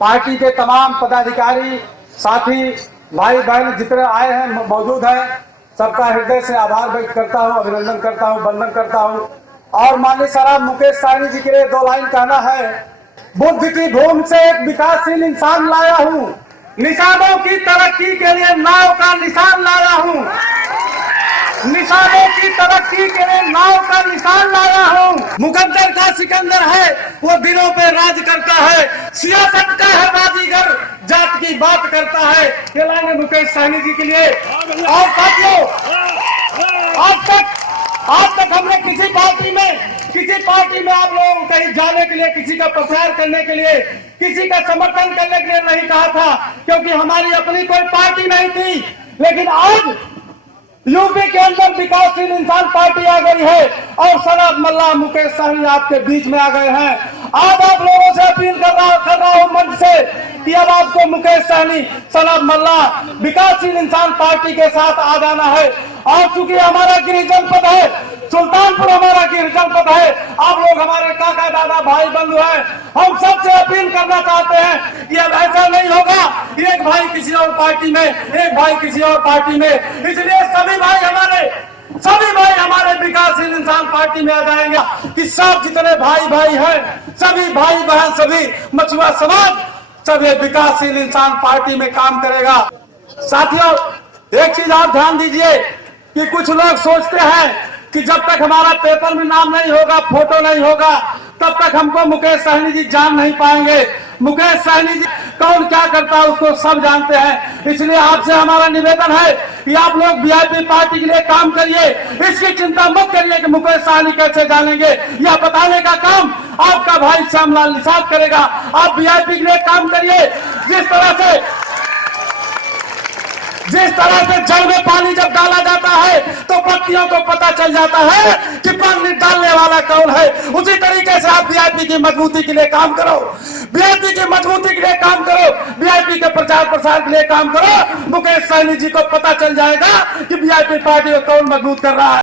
Party के तमाम पदाधिकारी, साथी, भाई बहन जितने आए हैं मौजूद हैं, सबका हृदय से आभार व्यक्त करता हूं, अभिनंदन करता हूं, वंदन करता हूं। और माननीय साहब मुकेश सहनी जी के लिए 2 लाइन कहना है। बुद्ध की भूमि से एक विकासशील इंसान लाया हूं, निशानों की तरक्की के लिए नाव का निशान लाया हूं, निशानों की तरक्की के लिए नाव का निशान लाया हूं। मुकद्दर का सिकंदर है, वो दिनों पे राज करता है, सियासत का है बाजीगर, जात की बात करता है। ये लाने मुकेश सहनी जी के लिए। और साथियों, आज तक हमने किसी पार्टी में आप लोगों को कहीं जाने के लिए, किसी का प्रचार करने के लिए, किसी का समर्थन करने के लिए नहीं कहा था, क्योंकि हमारी अपनी कोई पार्टी नहीं थी। लेकिन आज यूपी के अंदर विकासशील इंसान पार्टी आ गई है और सनत मल्ला मुकेश सहनी आपके बीच में आ गए हैं। आज आप लोगों से अपील कर रहा हूं मंच से कि अब आपको मुकेश सहनी, सनत मल्ला विकासशील इंसान पार्टी के साथ आ जाना है। और चूंकि हमारा गिरिजन जनपद है, सुल्तानपुर हमारा गिरिजन जनपद है, आप लोग हमारे काका दादा भाई बंधु हैं, हम सबसे अपील करना चाहते हैं कि अब ऐसा नहीं होगा, एक भाई किसी और पार्टी में, एक भाई किसी और पार्टी में। इसलिए सभी भाई हमारे विकासशील इंसान पार्टी में आ जाएंगे कि सब जितने भाई हैं, सभी भाई बहन, सभी मछुआ समाज सब ये विकासशील इंसान पार्टी में काम करेगा। साथियों, एक चीज आप ध्यान दीजिए कि कुछ लोग सोचते हैं कि जब तक हमारा पेपर में नाम नहीं होगा, फोटो नहीं होगा, तब तक हमको मुकेश सहनी जी जान नहीं पाएंगे। मुकेश सहनी जी कौन क्या करता है उसको सब जानते हैं। इसलिए आपसे हमारा निवेदन है कि आप लोग वीआईपी पार्टी के लिए काम करिए, इसकी चिंता मत करिए कि मुकेश सहनी कैसे जानेंगे। यह बताने का काम आपका भाई श्यामलाल निषाद करेगा। आप वीआईपी के लिए काम करिए। जिस तरह से जल में पानी जब डाला जाता है तो पत्तियों को पता चल जाता है कि पानी डालने वाला कौन है, उसी तरीके से आप वीआईपी की मजबूती के लिए काम करो, वीआईपी की मजबूती के लिए काम करो, वीआईपी के प्रचार प्रसार के लिए काम करो। मुकेश सहनी जी को पता चल जाएगा कि वीआईपी पार्टी को कौन मजबूत कर रहा है।